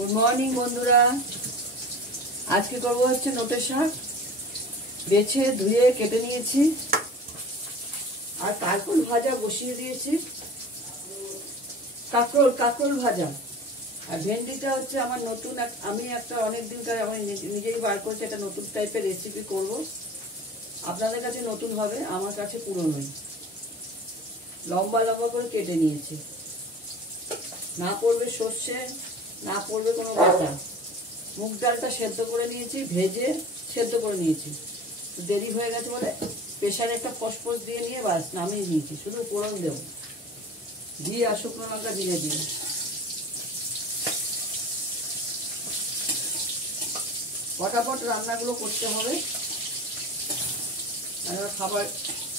Good morning বন্ধুরা। আজকে করবো হচ্ছে নোটের শাক। বেছে ধুয়ে কেটে নিয়েছি আর কাঁকরোল ভাজা বসিয়ে দিয়েছি। কাঁকরোল ভাজা আর ভেন্ডিটা হচ্ছে আমার নতুন আমি একটা অনেক দিনকার আমি নিজেই বার করছি, একটা নতুন টাইপের রেসিপি করব। আপনাদের কাছে নতুন হবে, আমার কাছে পুরনোই। লম্বা লম্বা করে কেটে নিয়েছি, না পড়বে সর্ষে, না পড়বে কোনো বাটা। মুগ ডালটা সেদ্ধ করে নিয়েছি, ভেজে সেদ্ধ করে নিয়েছি। দেরি হয়ে গেছে বলে প্রেশারে একটা ফসফস দিয়ে নিয়ে বাস নামিয়ে নিয়েছি। শুধু ফোড়ন দেব, দিয়ে আর শুকনো লঙ্কা জিরে দিয়ে ফটাফট রান্নাগুলো করতে হবে, খাবার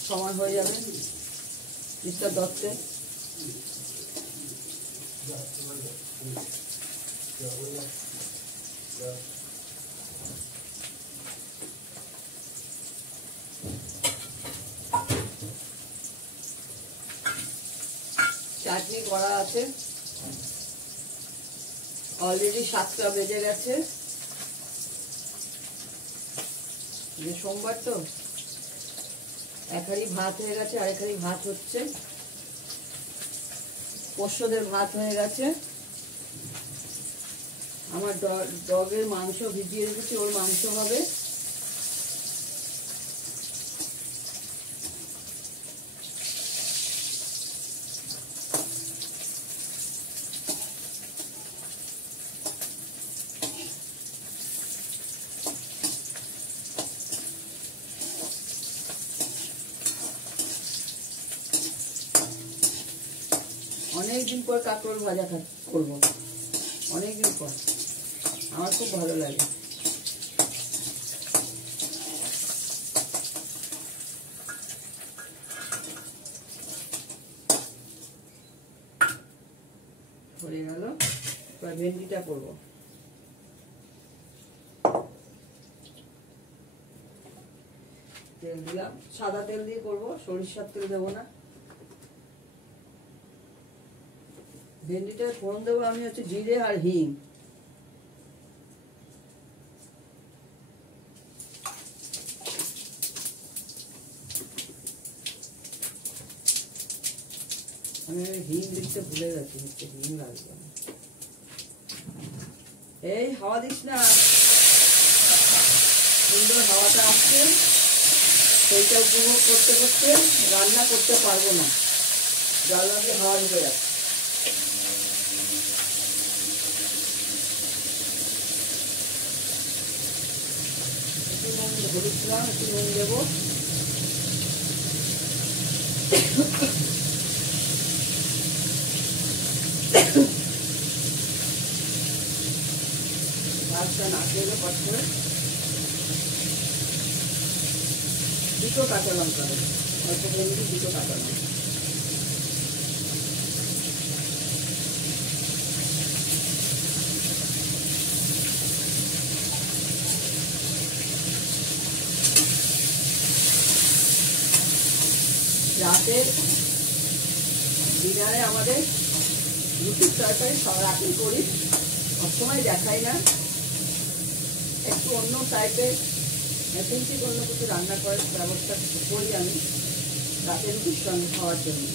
সময় হয়ে যাবে মিস্টার দত্তের। চাটনি করা আছে, অলরেডি 7টা বেজে গেছে। যে সোমবার তো এক হাঁড়ি ভাত হয়ে গেছে, আরেক হাঁড়ি ভাত হচ্ছে। পোষ্যদের ভাত হয়ে গেছে। আমার ডগের মাংস ভিজিয়ে রেখেছি, ওর মাংস হবে। অনেকদিন পর কাঁকরোল ভাজা করবো, অনেকদিন পর। আমার খুব ভালো লাগে। হয়ে গেল, এবার ভেন্ডিটা করবো। তেল দিলাম, সাদা তেল দিয়ে করবো, সরিষার তেল দেবো না। ভেন্ডিটা ফোড়ন দেবো আমি হচ্ছে জিরে আর হিং। আমি হিং দিতে ভুলে গেছি, হিং লাগবে। এই হাওয়া দিস না, সুন্দর হাওয়াটা আসছে, সেইটা উপভোগ করতে করতে রান্না করতে পারবো না, জানলাতে হাওয়া ঢুকে যাচ্ছে। হলুদ দিলাম, একটু নুন দেবো। ভাতটা নাড়িয়ে দেবো কষ্ট করে। দুটো কাঁচা লঙ্কা দেবো, অল্প ভেন্ডি, দুটো কাঁচা লঙ্কা। রাতে ডিনারে আমাদের রুটির তরকারি রাতেই করি, সবসময় দেখাই না। একটু অন্য টাইপের অ্যাথেন্টিক অন্য কিছু রান্না করার ব্যবস্থা করি আমি রাতে রুটির সঙ্গে খাওয়ার জন্য।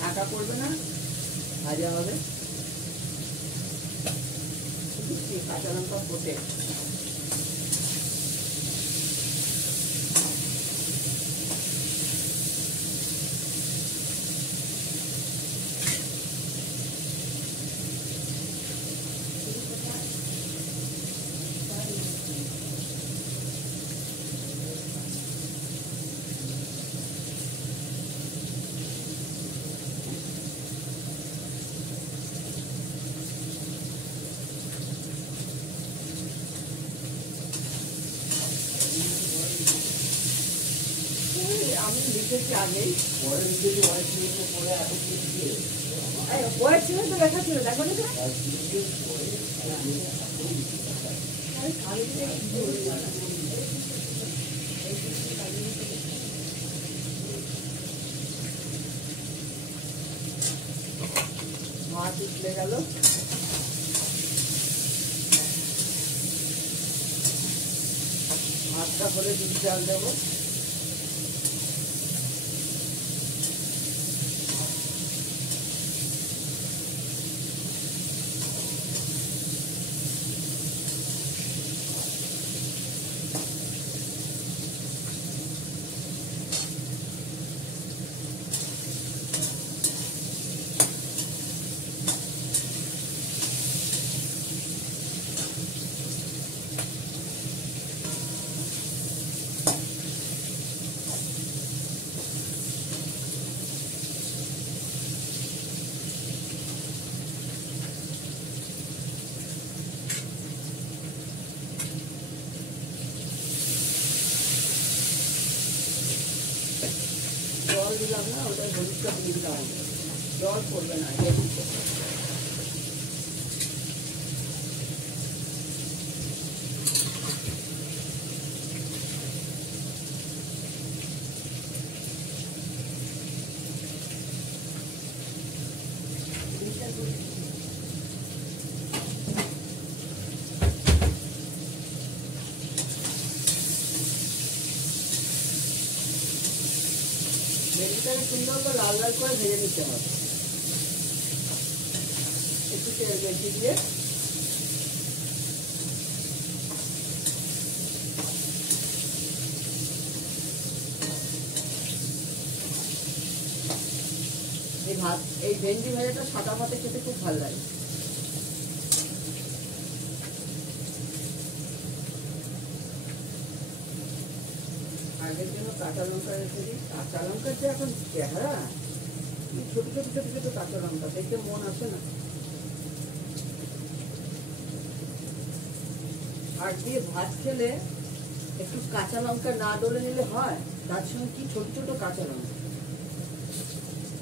ঢাকা পড়বে না, ভাজা হবে। কাঁচা লঙ্কা ফোটে। আমি লিখেছি আগেই, পরে লিখেছি পরে হোয়াইট ছিল তো লেখা ছিল, দেখো না। ভাত উঠলে গেল। ভাতটা হলে দুধ চাল দেবো। জল দিলাম না, ওটা হলুদটা দিয়ে দিলাম, জল পড়বে না। ভেজিটাকে সুন্দর করে লাল লাল করে ভেজে নিতে হবে। একটু তেল বেশি দিয়ে এই ভাত, এই ভেন্ডি ভাজাটা সাদা ভাতে খেতে খুব ভালো লাগে। আগের জন্য কাঁচা লঙ্কা রেখে দিই। কাঁচা লঙ্কার যে এখন চেহারা, ছোট ছোট ছোট ছোট কাঁচা লঙ্কা দেখতে মন আসে না। আর দিয়ে ভাত খেলে একটু কাঁচা লঙ্কা না ডলে নিলে হয়, তার সঙ্গে কি ছোট ছোট কাঁচা লঙ্কা,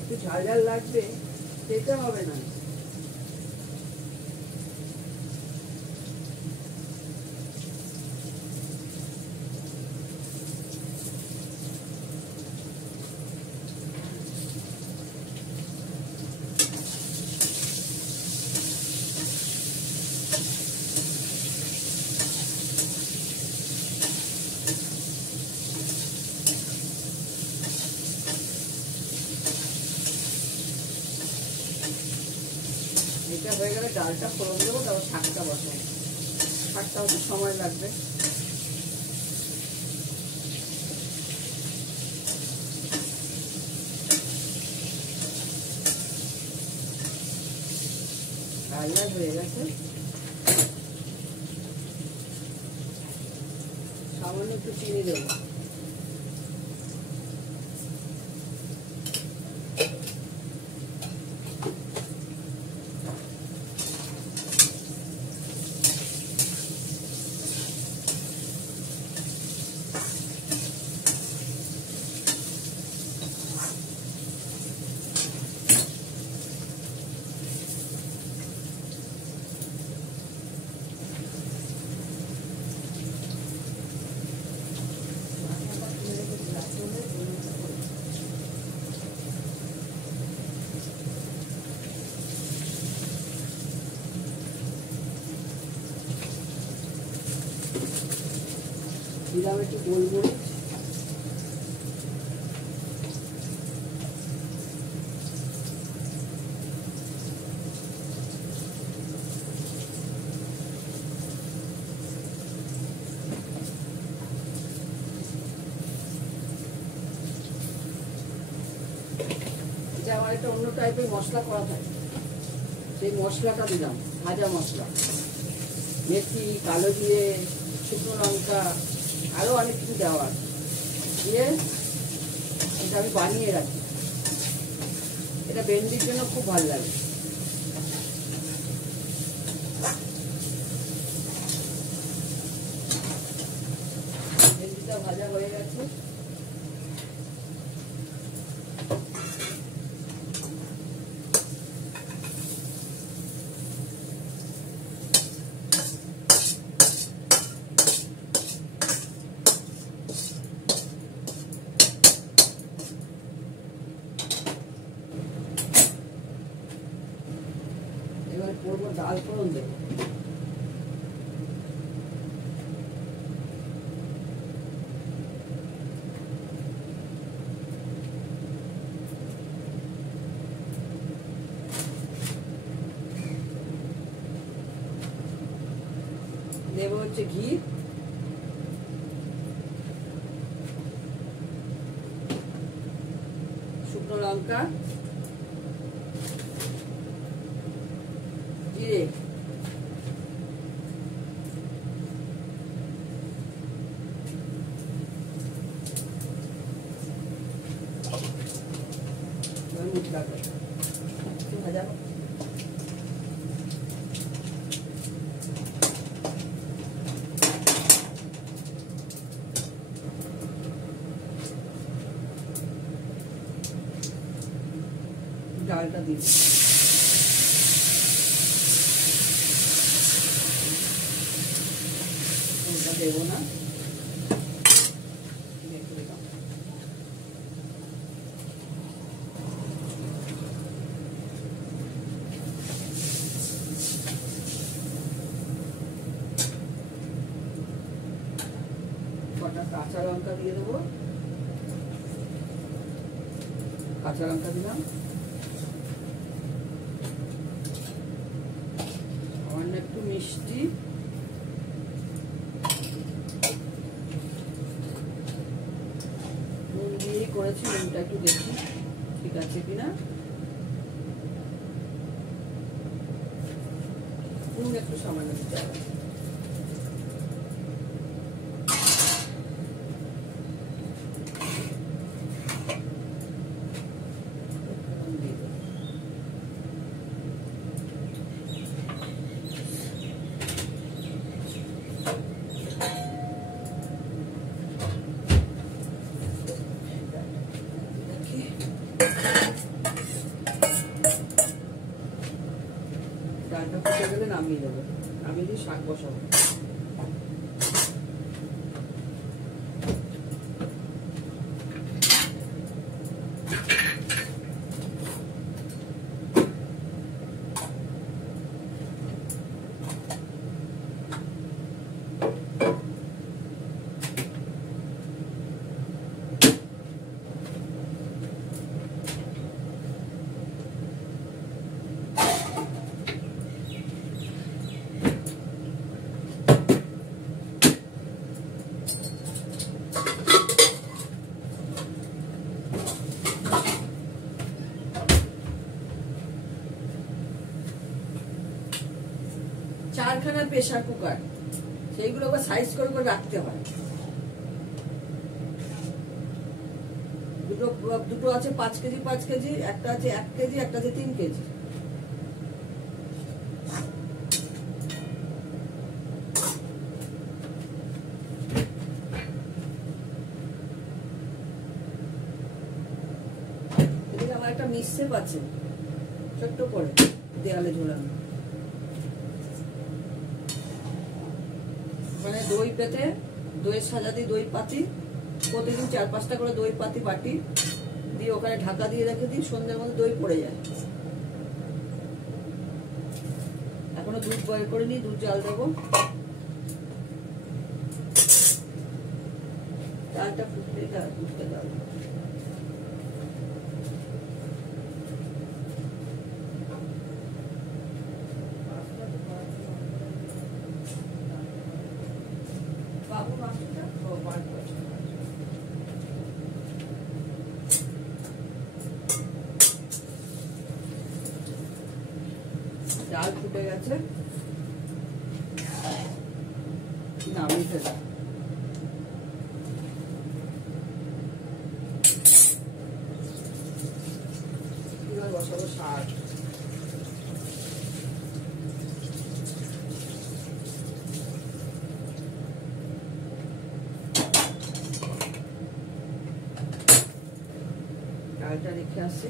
একটু ঝাল ঝাল লাগবে, সেটা হবে না। এটা হয়ে গেলে ডালটা ফোড়ন দেবো, তারপর শাকটা বসাবো। শাকটা হতে সময় লাগবে। ডাল হয়ে গেছে, সামান্য একটু চিনি দেবো। দিলাম একটু গোলমরিচ, এটা আমার একটা অন্য টাইপের মশলা করা থাকে, সেই মশলাটা দিলাম, ভাজা মশলা, মেথি, কালো জিরে, শুকনো লঙ্কা, আরো অনেক কিছু দেওয়ার দিয়ে এটা আমি বানিয়ে রাখি। এটা ভেন্ডির জন্য খুব ভালো লাগে। ভেন্ডিটা ভাজা হয়ে গেছে, দেব হচ্ছে ঘি, শুকনো লঙ্কা, জিরে, ভাজা ডালটা দিই, ওটা দেবো না, কটা কাঁচা লঙ্কা দিয়ে দেবো, কাঁচা লঙ্কা দিলাম, একটু মিষ্টি, নুন দিয়েই করেছি, নুনটা একটু দেখি ঠিক আছে কিনা, নুন একটু সামান্য দিতে হবে। ডালটা ফুটে গেলে নামিয়ে দেবো, নামিয়ে দিয়ে শাক বসাবো। চারখানা প্রেসার কুকার, সেইগুলো আবার সাইজ করে করে রাখতে হয়। দুটো আছে 5 কেজি 5 কেজি, একটা আছে 1 কেজি, একটা আছে 3 কেজি। এদিকে আমার একটা মিক্সেপ আছে ছোট্ট করে দেয়ালে ঝোলানো, ওখানে দই পেতে দইয়ের সাজা দিই, দই পাতি প্রতিদিন 4-5টা করে দই পাতি বাটি দিয়ে ওখানে ঢাকা দিয়ে রেখে দিই, সন্ধ্যের মধ্যে দই পড়ে যায়। এখনো দুধ বয়েল করে নিই, দুধ জাল দেবো, চালটা ফুটলে দুধটা জাল দেবো। বাবু মাছটা ও বার করছে, ডাল ফুটে গেছে, নামিয়ে ফেলবো। এবার বসাবো শাক, ডালটা রেখে আসছি।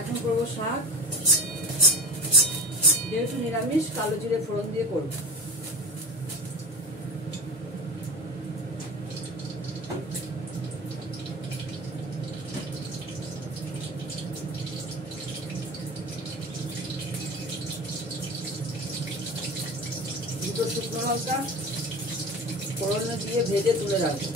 এখন করবো শাক, যেহেতু নিরামিষ কালো জিরে ফোড়ন দিয়ে করবো। দুটো শুকনো লঙ্কা ফোড়নে দিয়ে ভেজে তুলে রাখবো।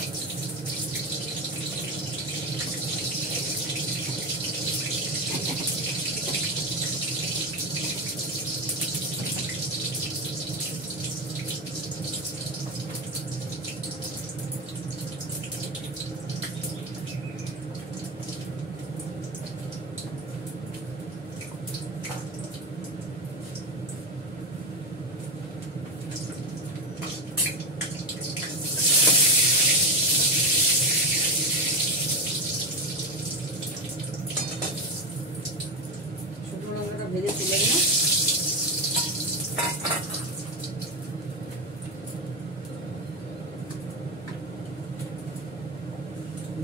ভেজে তুলে নিলাম।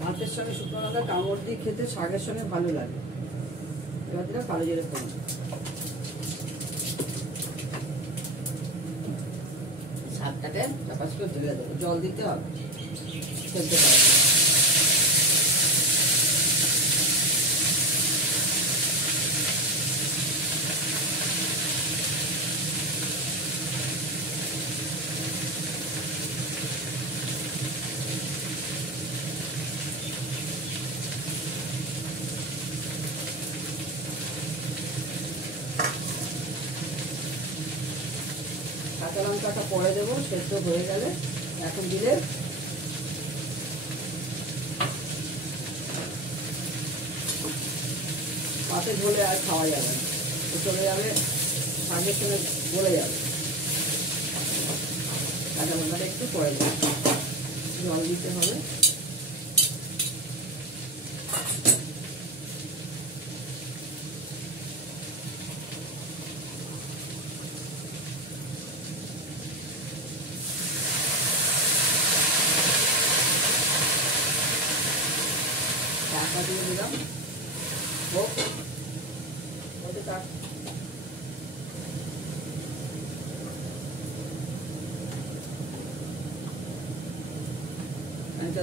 ভাতের সঙ্গে শুকনো লঙ্কা কামড় দিয়ে খেতে শাকের সঙ্গে ভালো লাগে। এবার দিলাম কালো জিরে ফোড়ন। শাকটাকে চাপাস করে ধুয়ে দেবো, জল দিতে হবে, ফেলতে হবে। কাঁচা লঙ্কাটা পরে দেবো, সেদ্ধ হয়ে গেলে এখন দিলে পাতে ঝোলে আর খাওয়া যাবে না, চলে যাবে শাকের সঙ্গে গলে যাবে। কাঁচা লঙ্কাটা একটু পরে যাবে, জল দিতে হবে। ঢাকা দিয়ে দিলাম,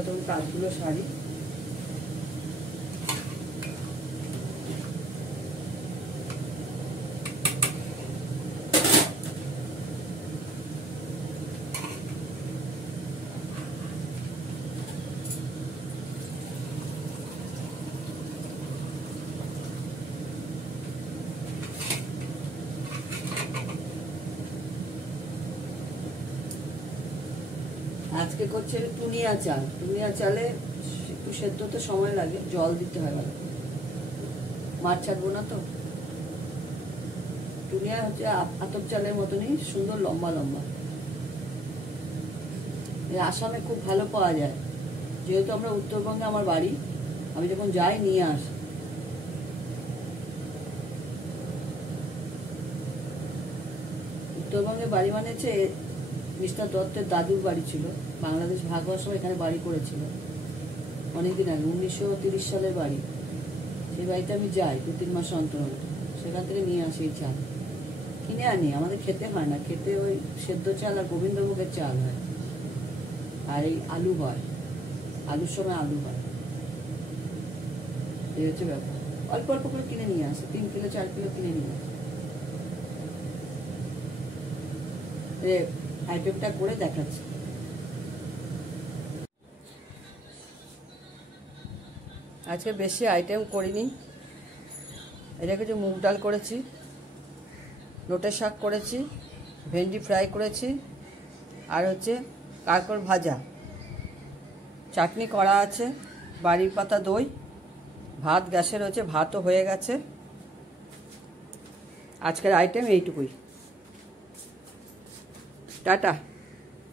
তখন কাজগুলো সারি। আজকে করছে টুনিয়া চাল। টুনিয়া চালে একটু সেদ্ধ তো সময় লাগে, জল দিতে হয় ভালো। মাছ ছাড়বো না তো। টুনিয়া হচ্ছে আতপ চালের মতনই সুন্দর লম্বা লম্বা। আসামে খুব ভালো পাওয়া যায়, যেহেতু আমরা উত্তরবঙ্গে আমার বাড়ি, আমি যখন যাই নিয়ে আসি। উত্তরবঙ্গে বাড়ি মানে হচ্ছে মিস্টার দত্তের দাদুর বাড়ি ছিল, বাংলাদেশ ভাগ হওয়ার সময় এখানে বাড়ি করেছিল অনেকদিন আগে, 1930 সালের বাড়ি। সেই বাড়িতে আমি যাই 2-3 মাস অন্তর অন্তর, সেখান থেকে নিয়ে আসি এই চাল। কিনে আনি, আমাদের খেতে হয় না, খেতে ওই সেদ্ধ চাল আর গোবিন্দভোগের চাল হয়, আর এই আলু হয়, আলুর সময় আলু হয়। এই হচ্ছে ব্যাপার। অল্প অল্প করে কিনে নিয়ে আসে, 3 কিলো 4 কিলো কিনে নিয়ে আসে। আইটেমটা করে দেখাচ্ছি। আজকে বেশি আইটেম করিনি। এটা কিছু মুগ ডাল করেছি, লোটের শাক করেছি, ভেন্ডি ফ্রাই করেছি, আর হচ্ছে কাঁকড় ভাজা, চাটনি করা আছে, বাড়ির পাতা দই, ভাত গ্যাসে রয়েছে, ভাতও হয়ে গেছে। আজকের আইটেম এইটুকুই। টাটা।